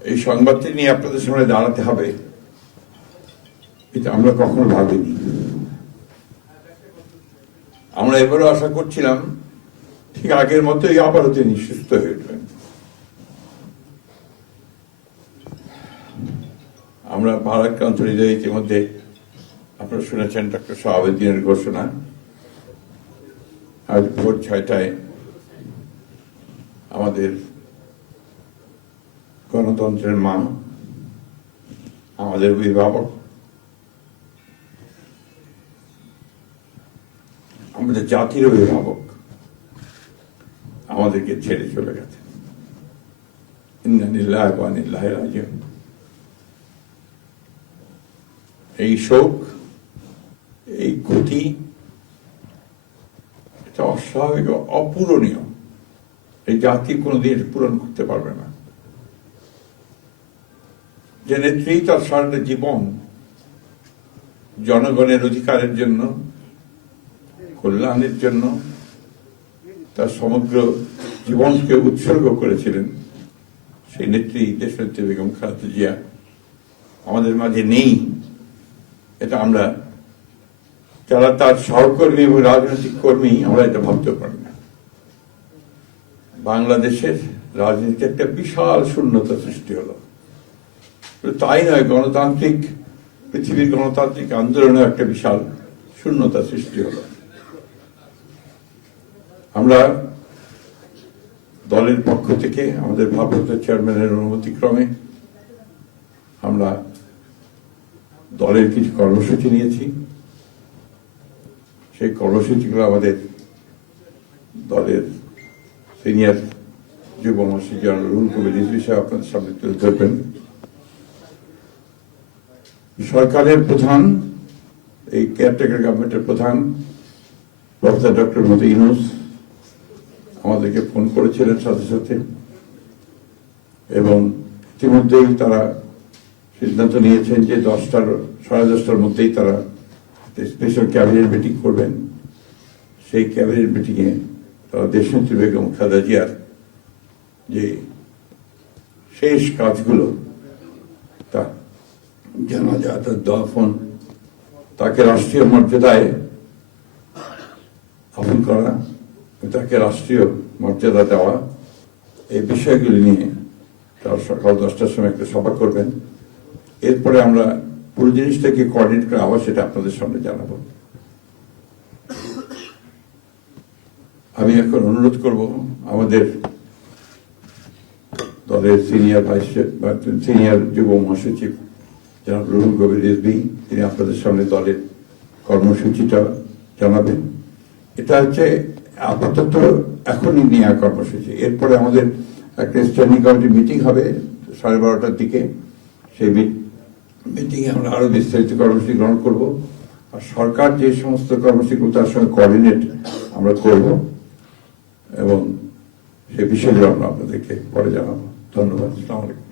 এই সংবাদটি নিয়ে আপনাদের সামনে দাঁড়াতে হবে, এটা আমরা কখনো ভাবিনি। আমরা এবারও আশা করছিলাম ঠিক আগের মতোই আবারও তিনি সুস্থ হয়ে উঠবেন। আমরা ভারাক্রান্ত হৃদয়ে ইতিমধ্যে আপনারা শুনেছেন ডক্টর শাহাবুদ্দিনের ঘোষণা। আজ ভোর 6টায় আমাদের গণতন্ত্রের মা, আমাদের অভিভাবক, আমাদের জাতির অভিভাবক আমাদেরকে ছেড়ে চলে গেছে। ইন্না লিল্লাহি ওয়া ইন্না ইলাইহি রাজিউন। এই শোক, এই ক্ষতি, এটা অস্বাভাবিক, অপূরণীয়। এই জাতি কোনোদিন পূরণ করতে পারবে না। যে নেত্রী তার সারাটা জীবন জনগণের অধিকারের জন্য, কল্যাণের জন্য তার সমগ্র জীবনকে উৎসর্গ করেছিলেন, সেই নেত্রী দেশনেত্রী বেগম খালেদা জিয়া আমাদের মাঝে নেই। এটা আমরা যারা তার সহকর্মী এবং রাজনৈতিক কর্মী, আমরা এটা ভাবতে পারি না। বাংলাদেশের রাজনীতিতে একটা বিশাল শূন্যতা সৃষ্টি হলো। তাই নয়, গণতান্ত্রিক পৃথিবীর গণতান্ত্রিক আন্দোলনে একটা বিশাল শূন্যতা সৃষ্টি হলো। আমরা দলের পক্ষ থেকে আমাদের ভারপ্রাপ্ত চেয়ারম্যানের অনুমতিক্রমে আমরা দলের কিছু কর্মসূচি নিয়েছি। সেই কর্মসূচিগুলো আমাদের দলের সিনিয়র যুব মহাসচিব জনাব রুহুল কবির রিজভী সাহেব আপনাদের সামনে তুলে ধরবেন। সরকারের প্রধান, এই কেয়ারটেকার গভর্নমেন্টের প্রধান প্রফেসর ডক্টর মোহাম্মদ ইউনূস আমাদেরকে ফোন করেছিলেন সাথে সাথে, এবং ইতিমধ্যেই তারা সিদ্ধান্ত নিয়েছেন যে 10টার মধ্যেই তারা স্পেশাল ক্যাবিনেট মিটিং করবেন। সেই ক্যাবিনেট মিটিংয়ে তারা দেশনেত্রী বেগম খালেদা জিয়ার যে শেষ কাজগুলো, তা জানাজা, তার দাফন, তাকে রাষ্ট্রীয় মর্যাদায় দাফন করা, তাকে রাষ্ট্রীয় মর্যাদা দেওয়া, এই বিষয়গুলি নিয়ে তারা সকাল 10টার সময় একটা সভা করবেন। এরপরে আমরা পুরো জিনিসটাকে কোঅর্ডিনেট করে আবার সেটা আপনাদের সামনে জানাবো। আমি এখন অনুরোধ করব আমাদের দলের সিনিয়র যুব মহাসচিব জনাব রুহুল কবির রিজভী, তিনি আপনাদের সামনে দলের কর্মসূচিটা জানাবেন। এটা হচ্ছে আপাতত এখনই নেওয়া কর্মসূচি। এরপরে আমাদের একটা স্ট্যান্ডিং কমিটি মিটিং হবে 12:30টার দিকে। সেই মিটিংয়ে আমরা আরো বিস্তারিত কর্মসূচি গ্রহণ করব। আর সরকার যে সমস্ত কর্মসূচিগুলো তার সঙ্গে কোঅর্ডিনেট আমরা করব, এবং সেই বিষয়গুলো আমরা আপনাদেরকে পরে জানাবো। ধন্যবাদ। আসসালামু আলাইকুম।